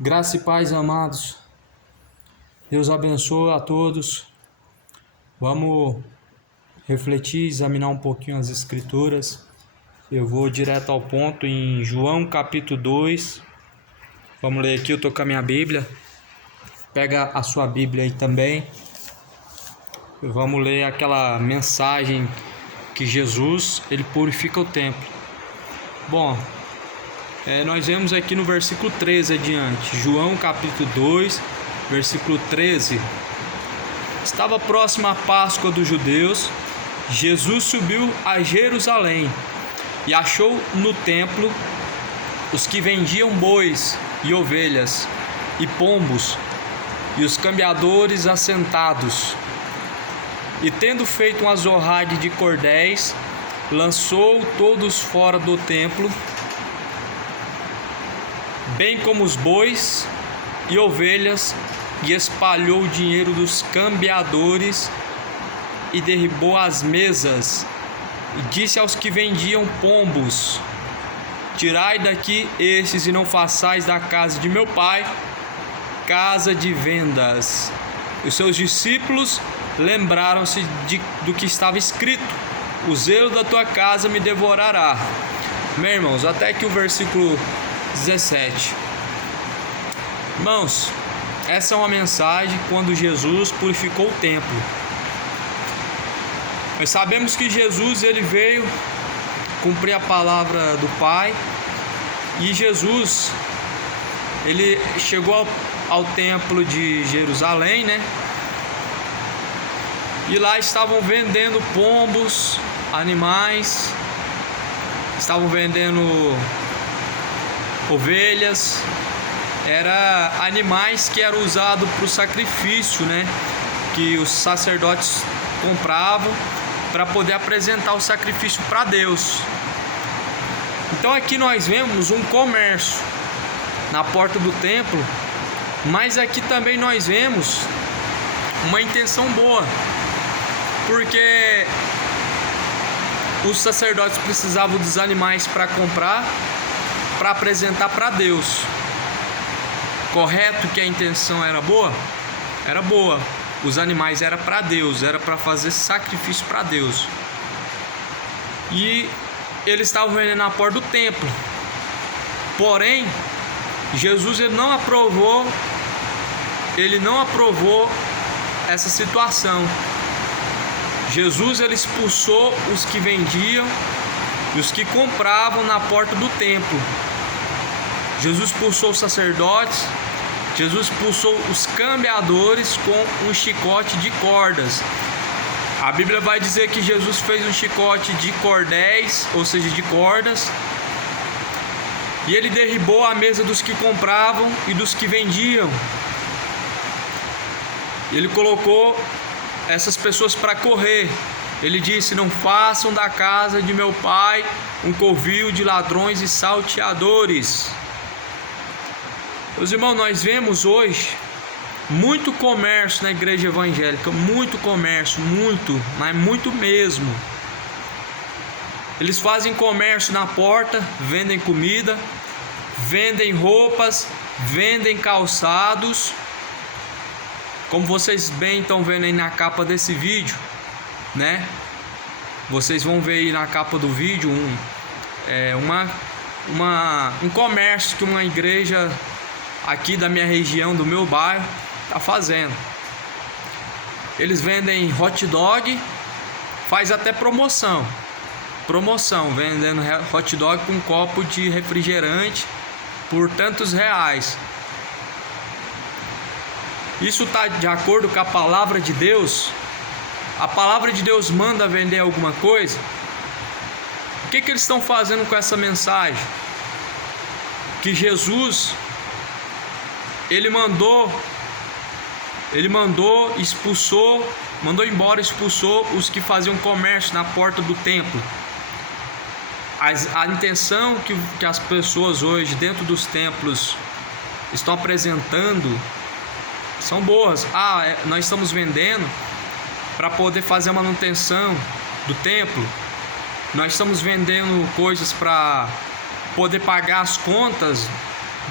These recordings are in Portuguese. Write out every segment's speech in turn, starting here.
Graça e paz, amados. Deus abençoe a todos. Vamos refletir, examinar um pouquinho as Escrituras. Eu vou direto ao ponto em João capítulo 2. Vamos ler aqui, eu estou com a minha Bíblia. Pega a sua Bíblia aí também. Vamos ler aquela mensagem que Jesus, ele purifica o templo. Bom, nós vemos aqui no versículo 13 adiante, João capítulo 2, versículo 13. Estava próxima a Páscoa dos judeus. Jesus subiu a Jerusalém e achou no templo os que vendiam bois e ovelhas e pombos e os cambiadores assentados. E tendo feito um azorrague de cordéis, lançou todos fora do templo, bem como os bois e ovelhas, e espalhou o dinheiro dos cambiadores e derribou as mesas. E disse aos que vendiam pombos: tirai daqui estes e não façais da casa de meu pai casa de vendas. Os seus discípulos lembraram-se do que estava escrito: o zelo da tua casa me devorará. Meus irmãos, até aqui o versículo 17. Irmãos, essa é uma mensagem quando Jesus purificou o templo. Nós sabemos que Jesus, ele veio cumprir a palavra do Pai, e Jesus, ele chegou ao templo de Jerusalém, né? E lá estavam vendendo pombos, animais, estavam vendendo ovelhas, era animais que eram usados para o sacrifício, né? Que os sacerdotes compravam para poder apresentar o sacrifício para Deus. Então aqui nós vemos um comércio na porta do templo, mas aqui também nós vemos uma intenção boa, porque os sacerdotes precisavam dos animais para comprar, para apresentar para Deus. Correto que a intenção era boa? Era boa. Os animais eram para Deus, era para fazer sacrifício para Deus. E eles estavam vendendo na porta do templo. Porém, Jesus ele não aprovou essa situação. Jesus ele expulsou os que vendiam e os que compravam na porta do templo. Jesus expulsou os sacerdotes, Jesus expulsou os cambiadores com um chicote de cordas. A Bíblia vai dizer que Jesus fez um chicote de cordéis, ou seja, de cordas, e ele derribou a mesa dos que compravam e dos que vendiam. Ele colocou essas pessoas para correr. Ele disse: não façam da casa de meu pai um covil de ladrões e salteadores. Meus irmãos, nós vemos hoje muito comércio na igreja evangélica, muito comércio, mas muito mesmo. Eles fazem comércio na porta, vendem comida, vendem roupas, vendem calçados, como vocês bem estão vendo aí na capa desse vídeo, né? Vocês vão ver aí na capa do vídeo um comércio que uma igreja aqui da minha região, do meu bairro, está fazendo. Eles vendem hot dog, faz até promoção, vendendo hot dog com um copo de refrigerante por tantos reais. Isso está de acordo com a palavra de Deus? A palavra de Deus manda vender alguma coisa? O que eles estão fazendo com essa mensagem? Que Jesus ele mandou expulsou os que faziam comércio na porta do templo. A intenção que as pessoas hoje dentro dos templos estão apresentando são boas. Nós estamos vendendo para poder fazer a manutenção do templo. Nós estamos vendendo coisas para poder pagar as contas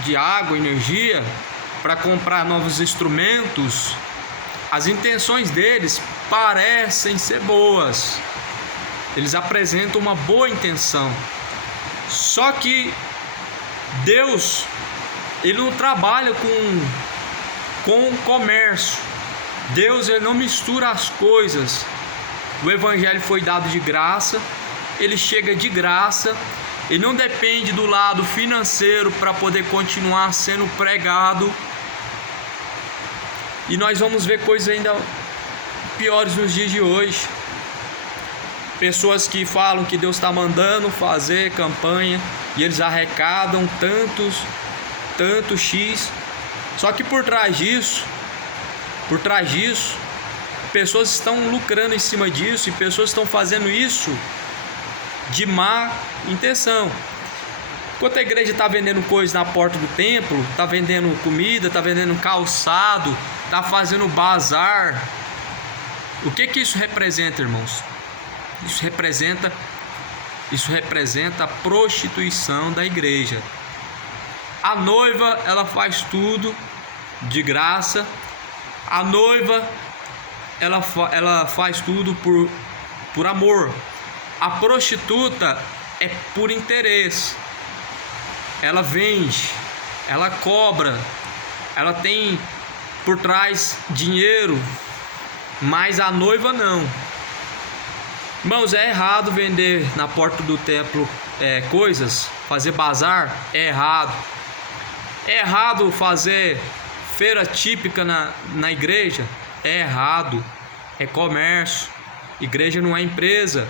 de água, energia, para comprar novos instrumentos, as intenções deles parecem ser boas. Eles apresentam uma boa intenção. Só que Deus, ele não trabalha com comércio. Deus, ele não mistura as coisas. O evangelho foi dado de graça, ele chega de graça, ele não depende do lado financeiro para poder continuar sendo pregado. E nós vamos ver coisas ainda piores nos dias de hoje. Pessoas que falam que Deus está mandando fazer campanha e eles arrecadam tanto X. Só que por trás disso, pessoas estão lucrando em cima disso e pessoas estão fazendo isso de má intenção. Enquanto a igreja está vendendo coisas na porta do templo, está vendendo comida, está vendendo calçado, está fazendo bazar. O que isso representa, irmãos? Isso representa a prostituição da igreja. A noiva, ela faz tudo de graça. A noiva, ela faz tudo por amor. A prostituta é por interesse. Ela vende, ela cobra, ela tem por trás dinheiro, mas a noiva não. Irmãos, é errado vender na porta do templo coisas, fazer bazar, é errado. É errado fazer feira típica na igreja, é errado. É comércio, igreja não é empresa.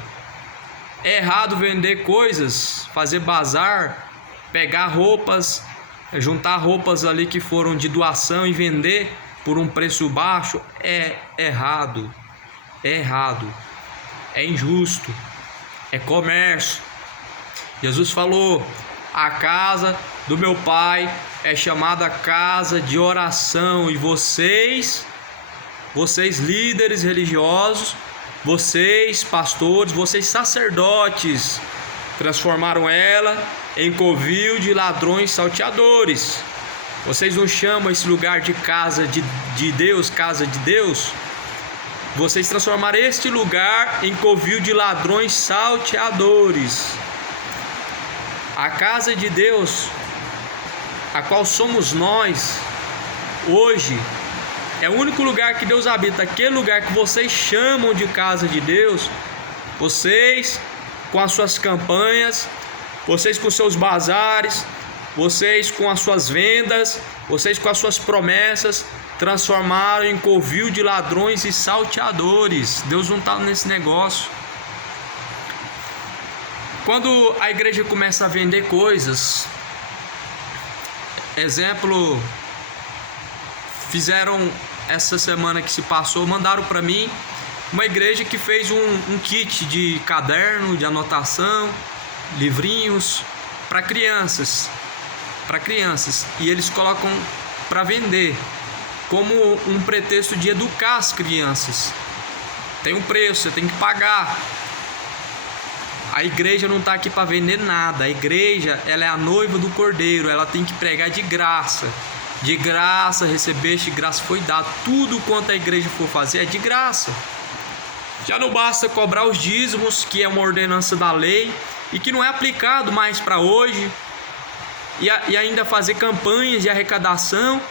É errado vender coisas, fazer bazar, pegar roupas, juntar roupas ali que foram de doação e vender por um preço baixo. É errado, é injusto, é comércio. Jesus falou: a casa do meu pai é chamada casa de oração, e vocês líderes religiosos, vocês pastores, vocês sacerdotes, transformaram ela em covil de ladrões salteadores. Vocês não chamam esse lugar de casa de Deus, casa de Deus? Vocês transformaram este lugar em covil de ladrões salteadores. A casa de Deus, a qual somos nós hoje, é o único lugar que Deus habita. Aquele lugar que vocês chamam de casa de Deus, vocês com as suas campanhas, vocês com seus bazares, vocês com as suas vendas, vocês com as suas promessas, transformaram em covil de ladrões e salteadores. Deus não está nesse negócio. Quando a igreja começa a vender coisas, exemplo, fizeram essa semana que se passou, mandaram para mim uma igreja que fez um kit de caderno, de anotação, livrinhos para crianças, e eles colocam para vender como um pretexto de educar as crianças. Tem um preço, você tem que pagar. A igreja não está aqui para vender nada. A igreja, ela é a noiva do Cordeiro, ela tem que pregar de graça. De graça recebeste, graça foi dado. Tudo quanto a igreja for fazer é de graça. Já não basta cobrar os dízimos, que é uma ordenança da lei e que não é aplicado mais para hoje, e ainda fazer campanhas de arrecadação,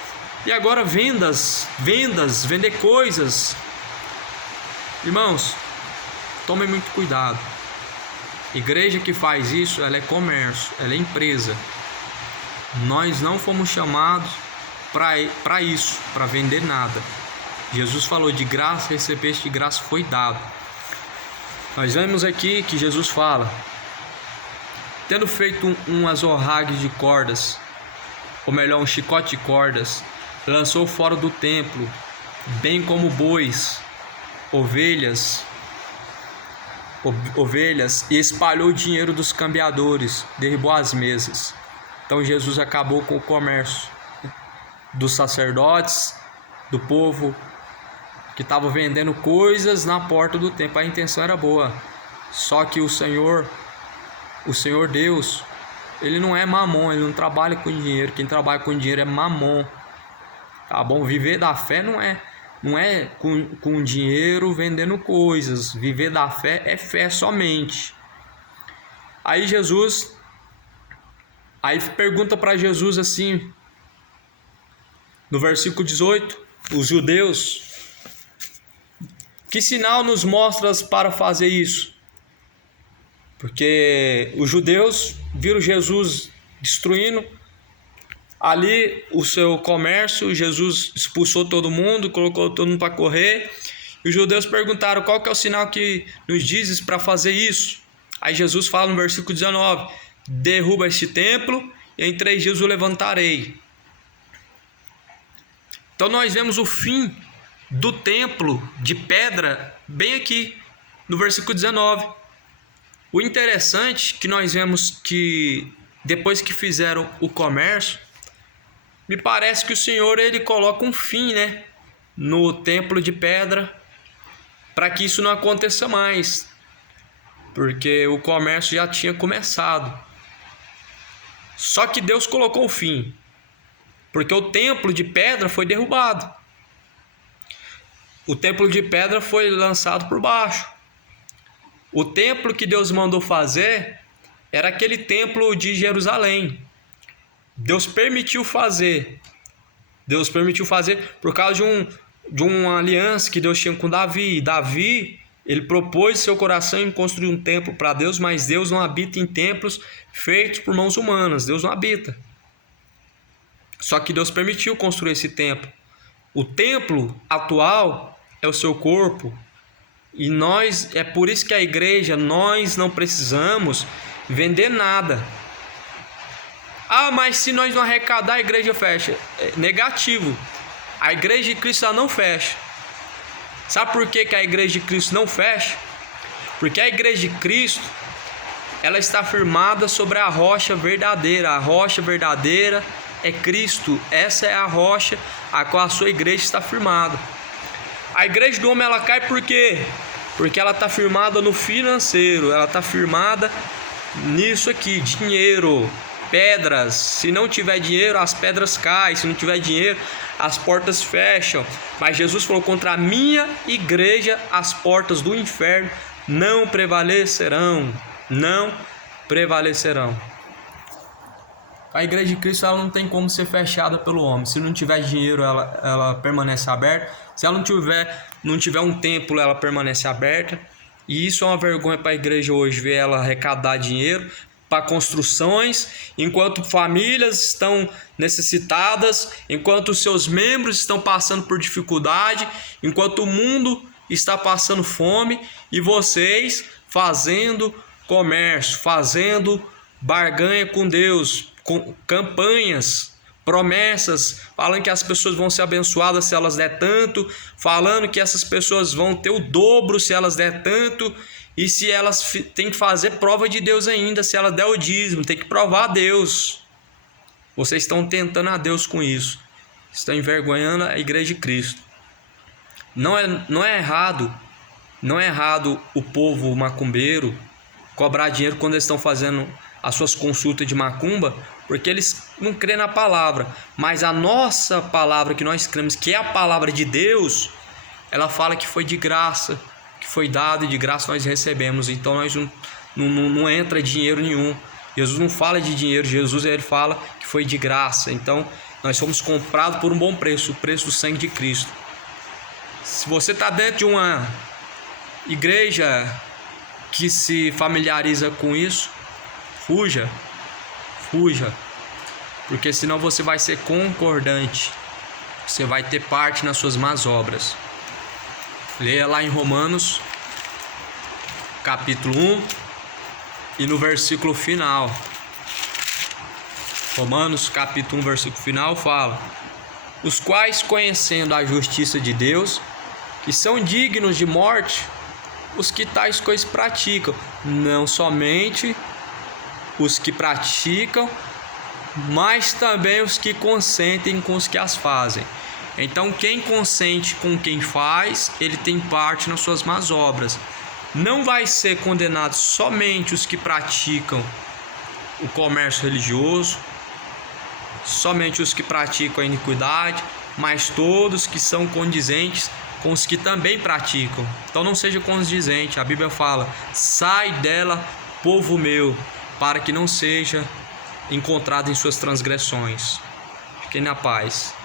e agora vender coisas. Irmãos, tomem muito cuidado. Igreja que faz isso, ela é comércio, ela é empresa. Nós não fomos chamados para isso, para vender nada. Jesus falou: de graça recebeste, de graça foi dado. Nós vemos aqui que Jesus fala: tendo feito um azorrague de cordas, ou melhor, um chicote de cordas, lançou fora do templo, bem como bois, ovelhas, e espalhou o dinheiro dos cambiadores, derribou as mesas. Então Jesus acabou com o comércio dos sacerdotes, do povo que estava vendendo coisas na porta do templo. A intenção era boa, só que o Senhor Deus, ele não é mamon, ele não trabalha com dinheiro. Quem trabalha com dinheiro é mamon. Tá bom? Viver da fé não é com dinheiro vendendo coisas. Viver da fé é fé somente. Aí pergunta para Jesus assim, no versículo 18, os judeus: que sinal nos mostras para fazer isso? Porque os judeus viram Jesus destruindo ali o seu comércio. Jesus expulsou todo mundo, colocou todo mundo para correr. E os judeus perguntaram: qual que é o sinal que nos dizes para fazer isso? Aí Jesus fala no versículo 19: derruba este templo e em 3 dias o levantarei. Então nós vemos o fim do templo de pedra bem aqui no versículo 19. O interessante é que nós vemos que depois que fizeram o comércio, me parece que o Senhor ele coloca um fim, né, no templo de pedra, para que isso não aconteça mais, porque o comércio já tinha começado. Só que Deus colocou o fim, porque o templo de pedra foi derrubado. O templo de pedra foi lançado por baixo. O templo que Deus mandou fazer era aquele templo de Jerusalém. Deus permitiu fazer por causa de uma aliança que Deus tinha com Davi. Davi, ele propôs seu coração em construir um templo para Deus, mas Deus não habita em templos feitos por mãos humanas. Deus não habita. Só que Deus permitiu construir esse templo. O templo atual é o seu corpo. E é por isso que a igreja, nós não precisamos vender nada. Ah, mas se nós não arrecadar, a igreja fecha. É negativo. A igreja de Cristo ela não fecha. Sabe por que a igreja de Cristo não fecha? Porque a igreja de Cristo, ela está firmada sobre a rocha verdadeira. A rocha verdadeira é Cristo. Essa é a rocha a qual a sua igreja está firmada. A igreja do homem ela cai por quê? Porque ela está firmada no financeiro. Ela está firmada nisso aqui, dinheiro, pedras. Se não tiver dinheiro, as pedras caem. Se não tiver dinheiro, as portas fecham. Mas Jesus falou: contra a minha igreja as portas do inferno não prevalecerão. Não prevalecerão. A igreja de Cristo ela não tem como ser fechada pelo homem. Se não tiver dinheiro, ela permanece aberta. Se ela não tiver um templo, ela permanece aberta. E isso é uma vergonha para a igreja hoje, ver ela arrecadar dinheiro para construções, enquanto famílias estão necessitadas, enquanto seus membros estão passando por dificuldade, enquanto o mundo está passando fome, e vocês fazendo comércio, fazendo barganha com Deus, com campanhas, promessas, falando que as pessoas vão ser abençoadas se elas der tanto, falando que essas pessoas vão ter o dobro se elas der tanto, e se elas têm que fazer prova de Deus ainda, se ela der o dízimo, tem que provar a Deus. Vocês estão tentando a Deus com isso, estão envergonhando a igreja de Cristo. Não é errado o povo macumbeiro cobrar dinheiro quando eles estão fazendo as suas consultas de macumba, porque eles não creem na palavra. Mas a nossa palavra que nós cremos, que é a palavra de Deus, ela fala que foi de graça, que foi dado e de graça nós recebemos. Então nós não entra dinheiro nenhum. Jesus não fala de dinheiro, Jesus ele fala que foi de graça. Então nós fomos comprados por um bom preço, o preço do sangue de Cristo. Se você está dentro de uma igreja que se familiariza com isso, fuja, porque senão você vai ser concordante, você vai ter parte nas suas más obras. Leia lá em Romanos, capítulo 1, e no versículo final. Romanos, capítulo 1, versículo final, fala: os quais, conhecendo a justiça de Deus, que são dignos de morte, os que tais coisas praticam, não somente os que praticam, mas também os que consentem com os que as fazem. Então quem consente com quem faz, ele tem parte nas suas más obras. Não vai ser condenado somente os que praticam o comércio religioso, somente os que praticam a iniquidade, mas todos que são condizentes com os que também praticam. Então não seja condizente. A Bíblia fala: sai dela, povo meu, para que não seja encontrado em suas transgressões. Fiquem na paz.